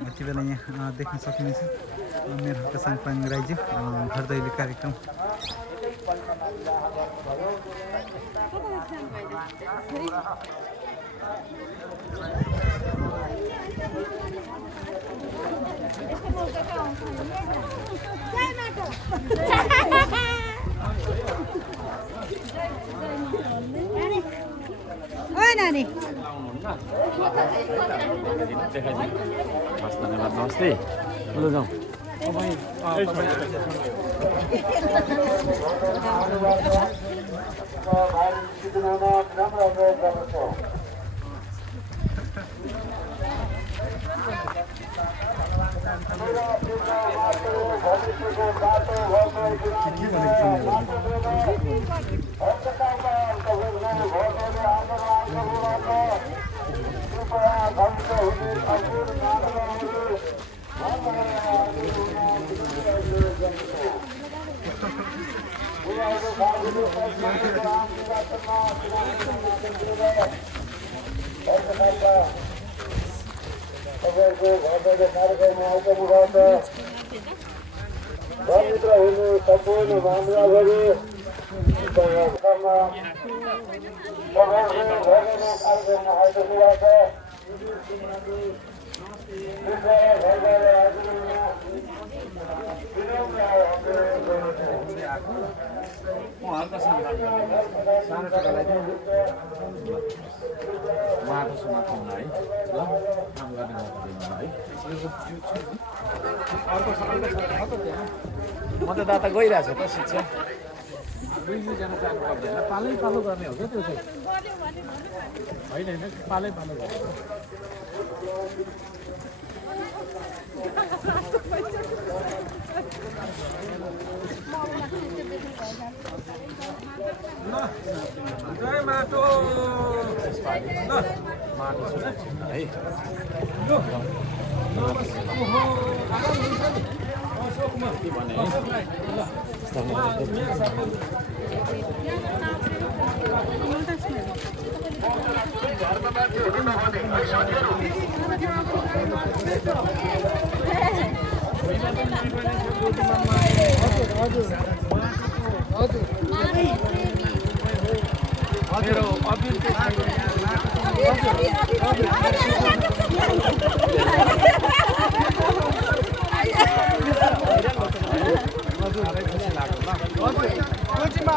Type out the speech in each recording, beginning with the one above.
यति बेला यहाँ देख्न सक्नुहुन्छ मेरो हप्ता साङपाङ राईज्यू घर दैलो कार्यक्रम नानी धन्यवाद नमस्ते बोलो जाउँ उहाँको समाप्तमा है ल काम गर्ने मौका दिनु है मतदाता गइरहेछ त शिक्षा दुई दुईजना जानु पर्दैन पालै पालो गर्ने हो क्या त्यो चाहिँ होइन होइन पालै पालो गर्ने माटो है मेरो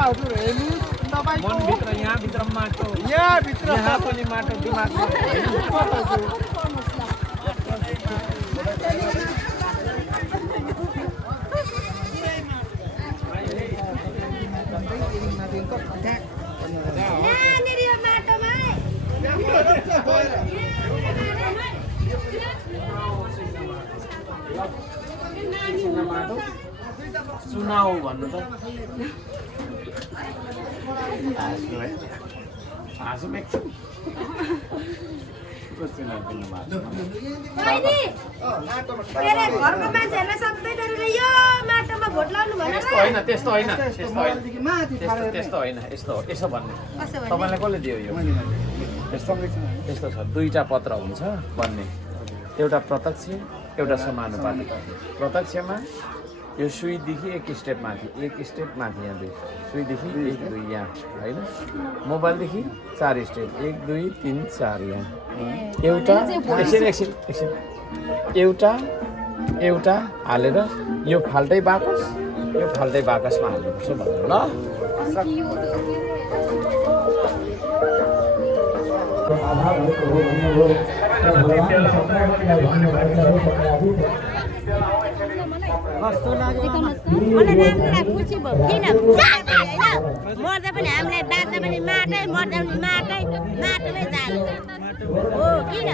अबिर मनभित्र यहाँभित्र माटो यहाँ पनि माटो दिमागमा चुनाव भन्नु त हाँसो मेक्छ त्यस्तो होइन यसो भन्ने तपाईँलाई कसले दियो यो यस्तो छ दुईटा पत्र हुन्छ भन्ने एउटा प्रत्यक्ष एउटा समानुपातिक प्रत्यक्षमा यो सुईदेखि एक स्टेप माथि यहाँ दुई सुईदेखि एक दुई यहाँ होइन मोबाइलदेखि 4 स्टेप 1 2 3 4 यहाँ एउटा एकछिन एउटा हालेर यो फाल्टै बाकसमा हाल्नुपर्छ भन्नु ल मर्दा पनि हामीलाई बाँच्दा पनि माटै मर्दा पनि माटै माटोमै जान्छ हो किन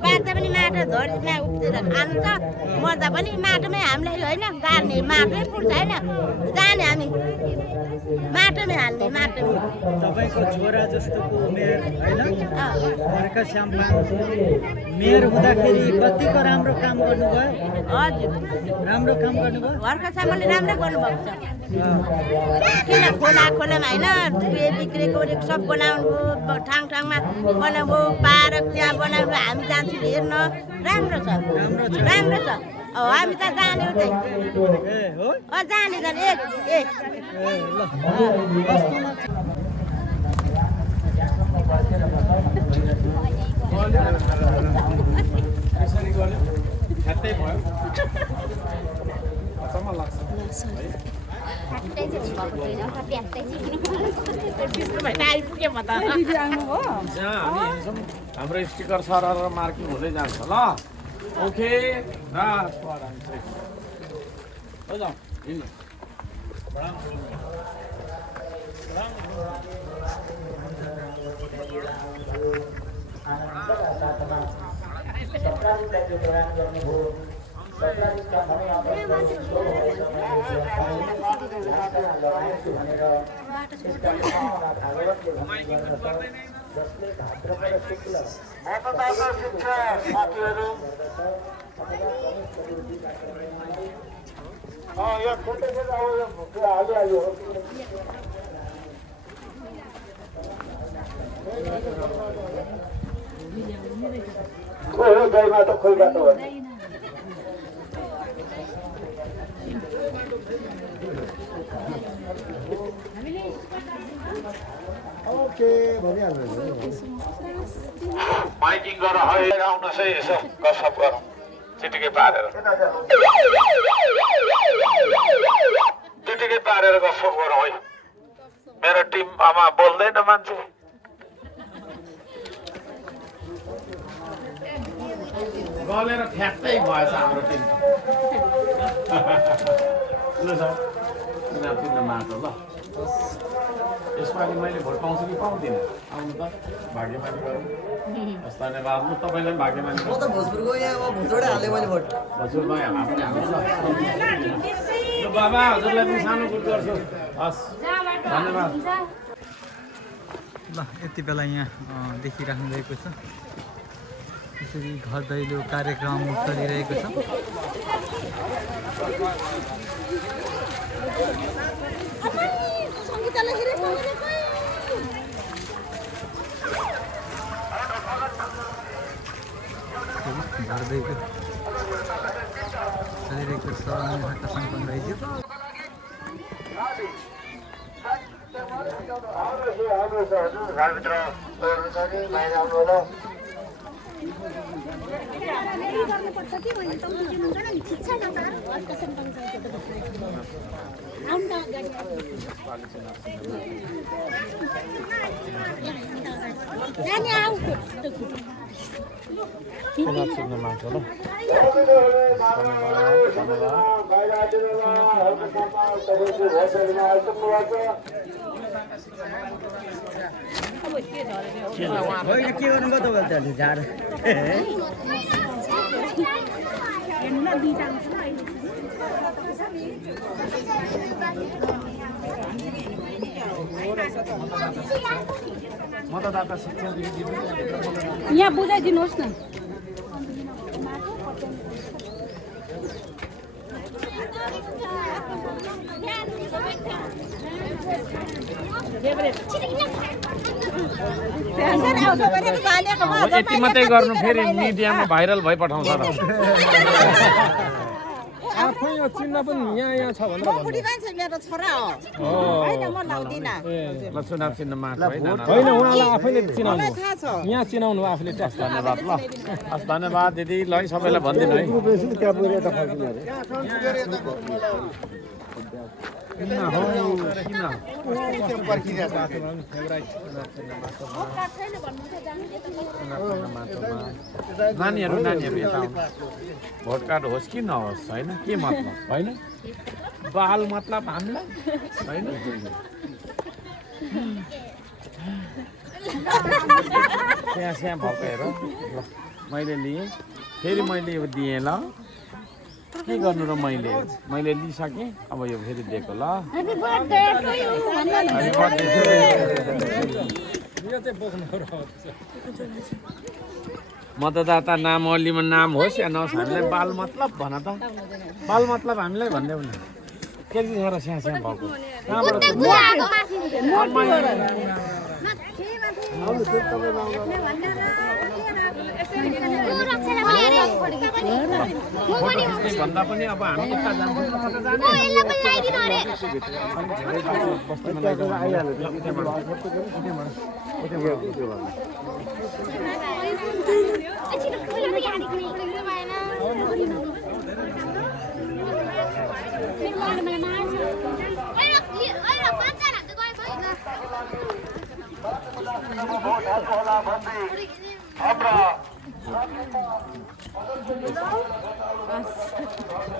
पाक्दा पनि माटो झरीमा उठेर खानु छ मर्दा पनि माटोमै हामीलाई होइन गाड्ने माटै पुग्छ होइन जाने हामी माटोमै हाल्ने माटोमै तपाईँको छोरा जस्तोको उमेर होइन हर्क स्याम्पाङ मेयर हुँदाखेरि कतिको राम्रो काम गर्नुभयो हजुर राम्रो काम गर्नुभयो घरकासम्मले राम्रै गर्नुभएको छ किन खोलामा होइन बिग्रेको सब बनाउनु ठाउँ ठाउँमा बनाउनु पार्क त्यहाँ बनाउनु हामी जान्छौँ हेर्न राम्रो छ राम्रो छ हामी त जाने उतै हो जाने जाने ल यसरी गर्यो ठ्याट्टै भयो अचम्म लाग्छ जहाँ हामी हिँड्छौँ हाम्रो स्टिकर सरर मार्किङ हुँदै जान्छ ल ओके माइकिङ गर आउनुहोस् है यसो गफसफ गरौँ चिटिकै पारेर गफसफ गरौँ है मेरो टिममा बोल्दैन मान्छे गलेर ठ्याक्कै भएछ हाम्रो टिम माटो ल यसपालि मैले भोट पाउँछु कि पाउँदिनँ आउनु त भाग्यमानी गरौँ हस् धन्यवाद म तपाईँलाई पनि भाग्यमानी म त भोजपुरको यहाँ भोजोडै हालेँ मैले भोट हजुरलाई हामी ल बाबा हजुरलाई पनि सानो कुट गर्छु हस् धन्यवाद ल यति बेला यहाँ देखिराख्नु भएको छ यसरी घर दैलो कार्यक्रम चलिरहेको छ घर दैलो चलिरहेको छ हर्क स्याम्पाङ राईज्यू के गर्नुभयो तपाईँले झार मतदाता शिक्षा यहाँ बुझाइदिनुहोस् न यति मात्रै गर्नु फेरि मिडियामा भाइरल भइ पठाउँछ र आफै यो चिन्ह पनि यहाँ छ भनेर मेरो छोरा हो होइन म लाउँदिन ल चुनाव चिन्ह मात्र होइन उहाँलाई आफैले चिनाउनु यहाँ चिनाउनु आफूले धन्यवाद ल हस् धन्यवाद दिदी ल है सबैलाई भनिदिनु है नानीहरू यता आउनु भोट कार्ड होस् कि नहोस् होइन के मतलब होइन बाल मतलब हामीलाई होइन स्याहाँ भएको हेर ल मैले लिएँ फेरि मैले यो दिएँ ल के गर्नु र मैले लिइसकेँ अब यो फेरि दिएको ल मतदाता नामावलीमा नाम होस् या नहोस् हामीलाई बाल मतलब भन त बाल मतलब हामीलाई भनिदेऊ न के छ र स्याहाँ भएको भन्दा पनि अब हामी कता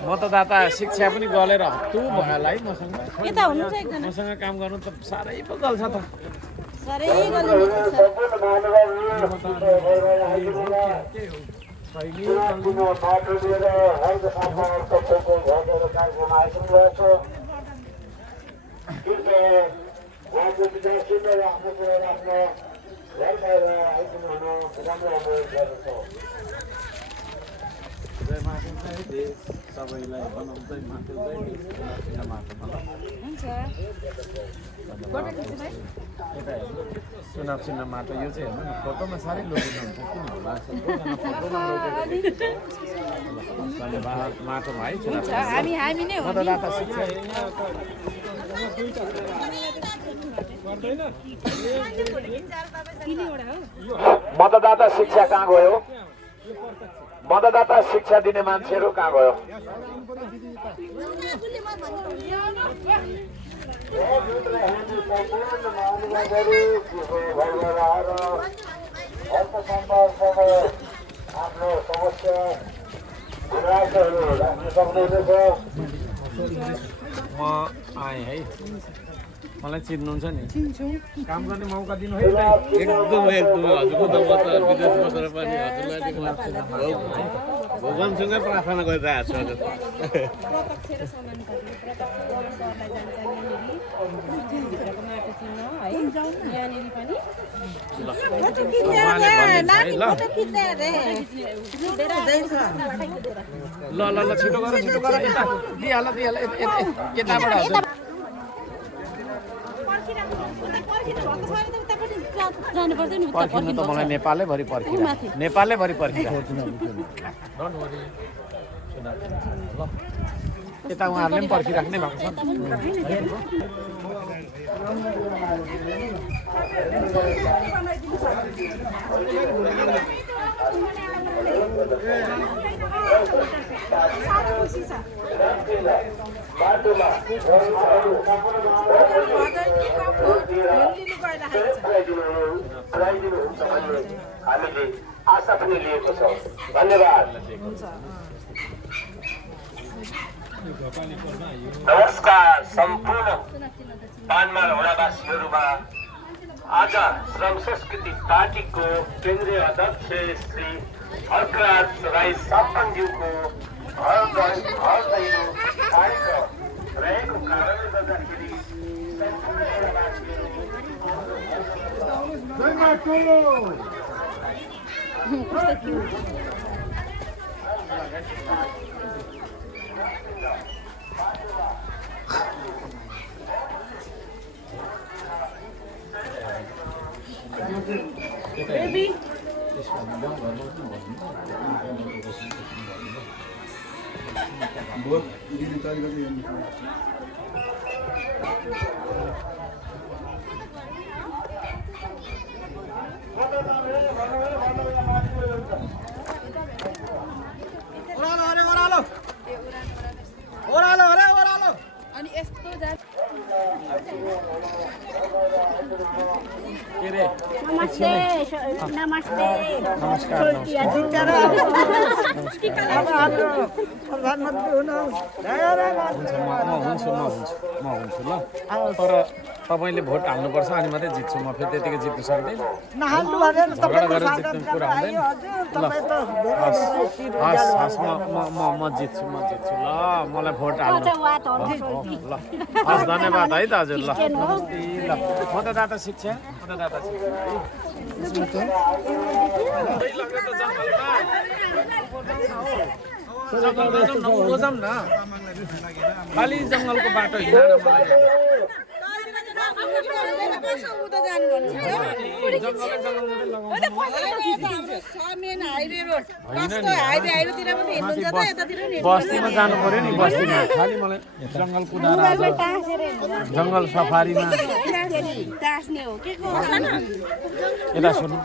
मतदाता शिक्षा पनि गलेर हत्तु भयो होला है मसँग काम गर्नु त साह्रै पो गल्छ त सबैलाई बनाउँदै चुनाव चिन्ह माटो यो चाहिँ हेर्नु न फोटोमा साह्रै लोकिनुहुन्छ किन होला फोटोमा धन्यवाद माटोमा है मतदाता शिक्षा मतदाता शिक्षा कहाँ गयो मतदाता शिक्षा दिने मान्छेहरू कहाँ गयो आफ्नो समस्या गुनासोहरू राख्न सक्नुहुनेछ म आएँ है मलाई चिन्नुहुन्छ नि काम गर्ने मौका दिनु है एकदम हजुरको त म त विदेशमा गएर पनि हजुरलाई भगवानसँगै प्रार्थना गरिरहेको छु हजुर ल ल ल छिटो गर यता दिइहाल यताबाट हजुर पर्खिनु त मलाई नेपालैभरि पर्खिरहेको यता उहाँहरूले पनि पर्खिराख्नै भएको छ हामीले आशा पनि लिएको छौँ धन्यवाद नमस्कार सम्पूर्ण पानमाल होडावासीहरूमा आज श्रम संस्कृति पार्टीको केन्द्रीय अध्यक्ष श्री हरकराज राई सापनज्यूको घर दैलो कार्यक्रम रहेको कारणले गर्दाखेरि तपाईँले भोट हाल्नुपर्छ अनि मात्रै जित्छु म फेरि त्यतिकै जित्नु सक्दैन झगडा गरेर जित्नु कुरा हुँदैन ल हस् हस् म जित्छु ल मलाई भोट हाल्नु ल हस् धन्यवाद है त हजुर ल नमस्ते ल मतदाता शिक्षा जाउँ न खालि जङ्गलको बाटो हिँडेर बस्तीमा जानु पर्यो नि बस्तीमा खालि मलाई जङ्गल कुदाएर जङ्गल सफारीमा यता सुन्नु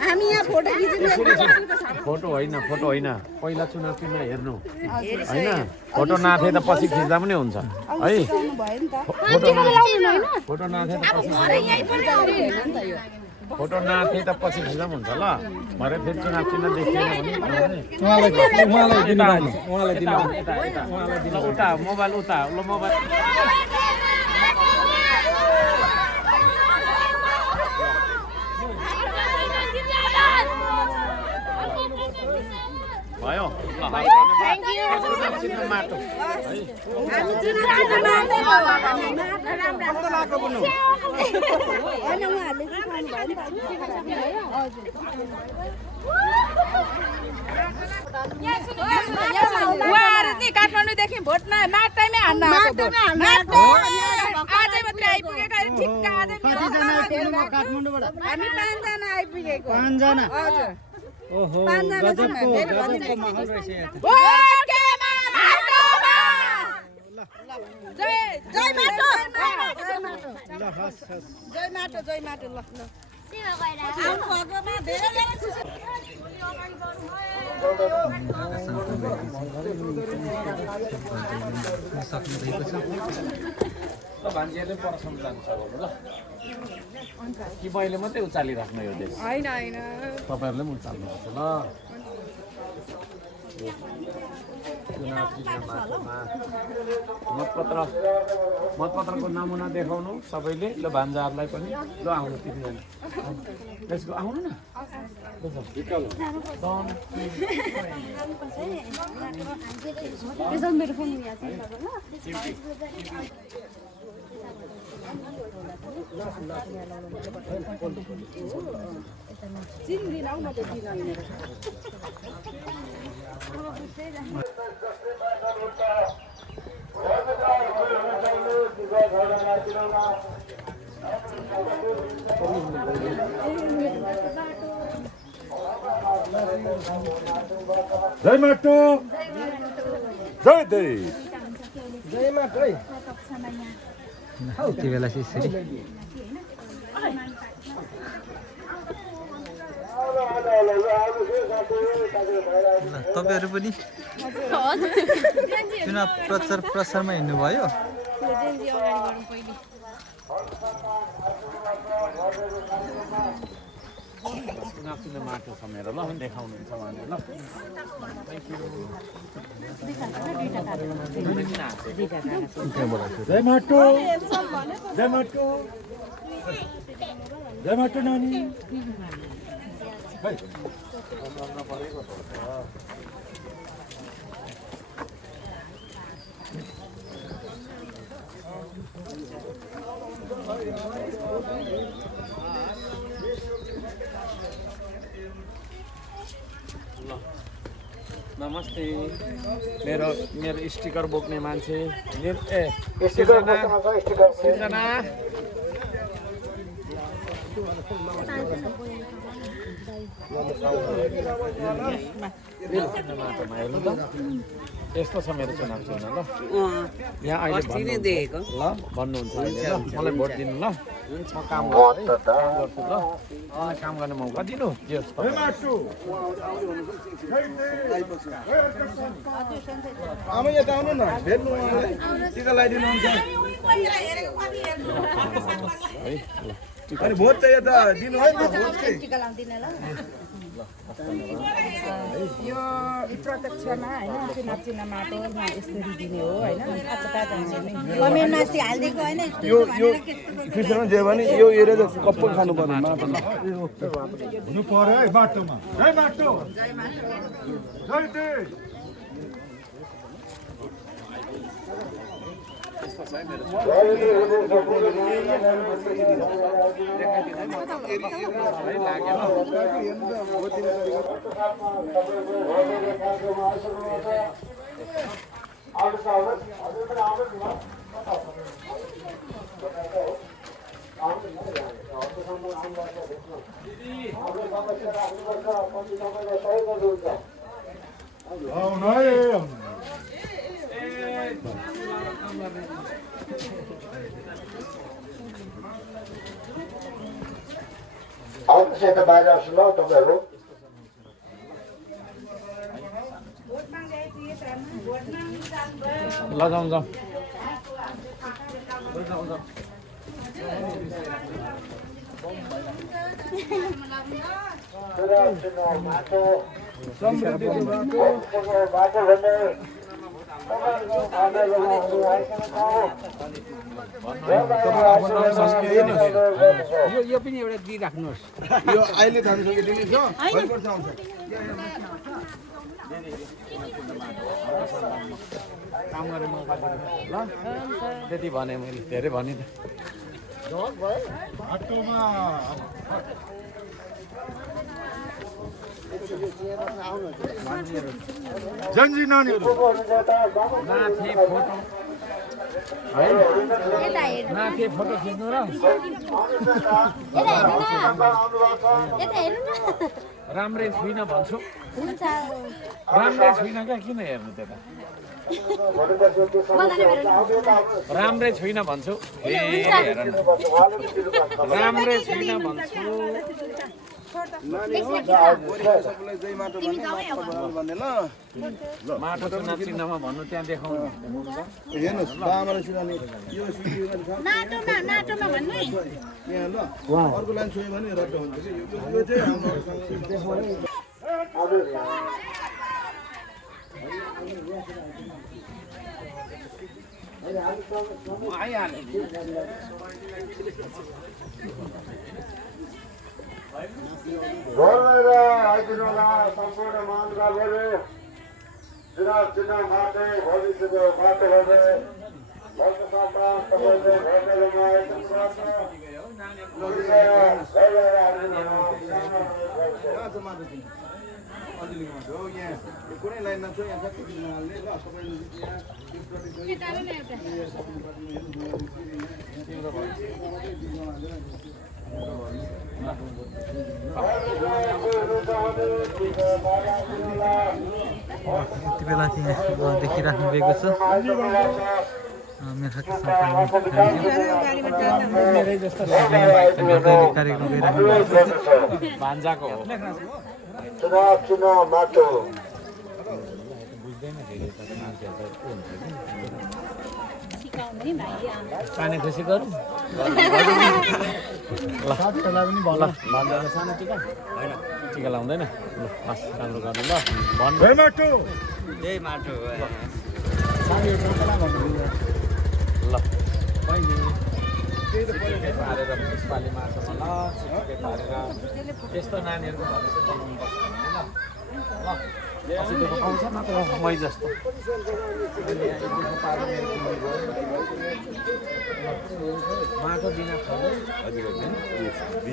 फोटो होइन पहिला चुनावमा हेर्नु होइन फोटो नाथे त पछि खिच्दा पनि हुन्छ है फोटो नाथे त पछि खिच्दा पनि हुन्छ ल भरे फेरि चुनाव चिन्ह देखिएन भने उता मोबाइल उता ल मोबाइल भयो माटो काठमाडौँदेखि भोट माटैमै हान्न आजै मात्रै आइपुगेको ठिक्क आजै काठमाडौँबाट हामी 5 जना आइपुगेको 5 जना ओहो गजबको माहौल रहेछ यहाँ जय माटो ल आउनु भएकोमा धेरै धेरै खुसी मान्छेहरूले परसम्म जानु सक्नु ल कि मैले मात्रै उचालिराख्नु यो देश होइन तपाईँहरूले पनि उचाल्नुपर्छ ल चुनाव चिन्हमा मतपत्रको नमुना देखाउनु सबैले ल भान्जाहरूलाई पनि ल आउनु तिनजना त्यसको आउनु न मेरो फोन चिन्दिन आउ न त जय माटो जय देश जय माटो यति बेला चाहिँ यसरी तपाईँहरू पनि चुनाव प्रचारमा हिँड्नुभयो चुनाव चिन्ह माटो छ मेरो ल देखाउनुहुन्छ उहाँले ल जय माटो नानी नमस्ते मेरो स्टिकर बोक्ने मान्छे सिर्जना यस्तो छ मेरो चुनाव चिन्ह ल यहाँ अहिले ल भन्नुहुन्छ अहिले ल मलाई भोट दिनु ल म काम गर्छु ल मलाई काम गर्ने मौका दिनु के आमा यहाँ आउनु न भेट्नु टिका लगाइदिनुहुन्छ अनि भोट चाहिँ यता दिनु है भोट चाहिँ यो प्रत्यक्षमा होइन चिना चिना माटो यहाँ यसरी दिने हो होइन कमेन्टमा अस्ति हालिदिएको होइन यो कृष्ण जे भने यो एरिया चाहिँ कप्पल खानु पर्ने माटो हुनु पर्यो है बाटोमा जय बाटो जय देश आउनुहोस् यता बाहिर आउँछु ल तपाईँहरू ल जाउँ जाउँ यो पनि एउटा दिइराख्नुहोस् यो अहिले थालिसके दिने छ भइपर्छ आउँछ काम गरेँ म ल त्यति भने मैले धेरै भने त बाटोमा जन्जी नानीहरू माथि फोटो है माथि फोटो खिच्नु र राम्रै छुइनँ भन्छु राम्रै छुइनँ क्या किन हेर्नु त्यता राम्रै छुइनँ भन्छु ए हेर न राम्रै छुइनँ भन्छु माटो चुना चिन्हमा भन्नु त्यहाँ देखाउनु हेर्नुहोस् बाबालाई सिधाने यो नाटोमा भन्नु है यहाँ ल अर्को लाइन छोयो भने रद्द हुन्छ कि यो चाहिँ घरबाट आइदिनु होला सम्पूर्ण महानुभावहरू चुनाव माटे भविष्यको बाटो भए भक्तसम्मा तपाईँले घरहरूमा कुनै लाइन नछ यहाँ हाल्ने ल यति बेला चाहिँ यहाँ देखिराख्नु भएको छ मेरो कार्यक्रम गइराख्नु भान्जाको हो चुनाव माटो पानी खुसी गरौँ ल सानो टिका होइन टिका लाउँदैन ल हस् राम्रो गर्नु ल भन्नु जय माटो त्यही माटो ल पहिले चिटिकै पारेर यसपालि माटोमा ल चिटिकै पारेर त्यस्तो नानीहरूको भविष्य बनाउनुपर्छ भने ल ल पछि दुःख पाउँछ नत्र मै जस्तो माटो दिन फल्दैन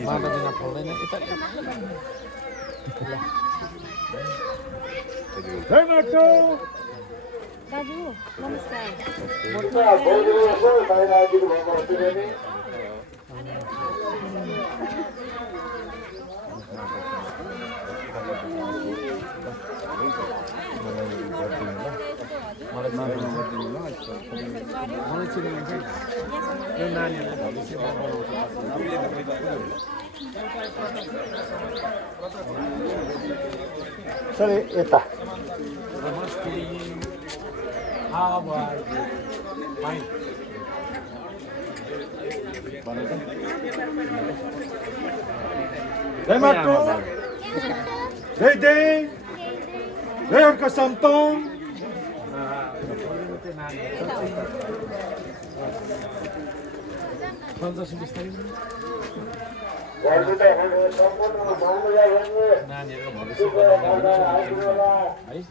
माटो दिन फल्दैन यता जय माटो दाजु नमस्कार बाहिर आइदिनु भएको भने यो नानीहरूलाई भविष्यमा सर यता जय माटो जय देव जय अर्का साम्पाङ नानीहरूको भविष्य बनाउने है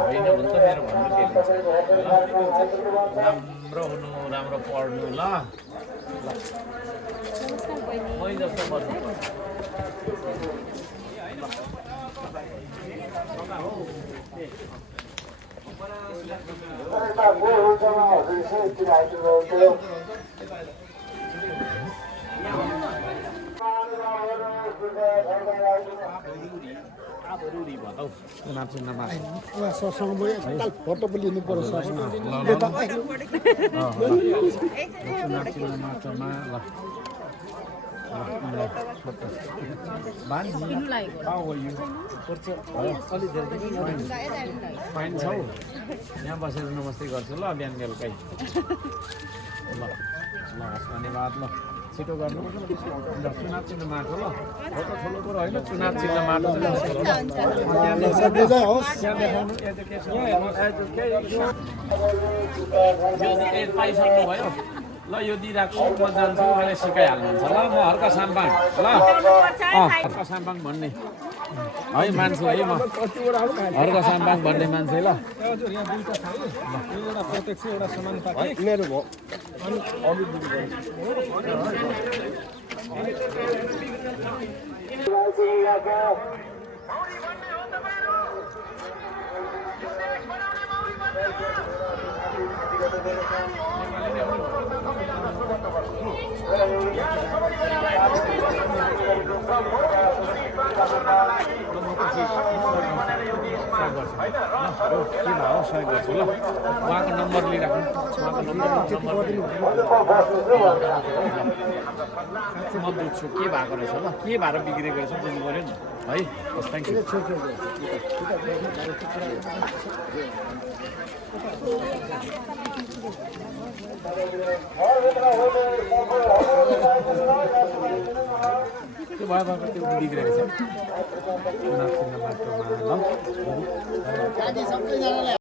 होइन भने त मेरो भन्नु के राम्रो हुनु राम्रो पढ्नु ल मै जस्तो बस्नु फोटो पनि लिनु पर्छ फाइन छौ यहाँ बसेर नमस्ते गर्छु ल बिहान बेलुकै ल ल धन्यवाद ल छिटो गर्नु चुनाव चिन्ह माटो ल फोटो ठुलो कुरो होइन चुनाव चिन्ह माटो पाइसक्नु भयो ल यो दिइरहेको म जान्छु उहाँले सिकाइहाल्नुहुन्छ ल म हर्का साम्पाङ ल हर्का साम्पाङ भन्ने है मान्छु है म हर्का साम्पाङ भन्ने मान्छे ल मेरो भयो सहयोग गर्छु ल उहाँको नम्बर लिइराख्नु म बुझ्छु के भएको रहेछ ल के भएर बिग्रेको रहेछ बुझ्नु पऱ्यो नि है हस् थ्याङ्क यू त्यो भयो त्यो बिग्रेको छ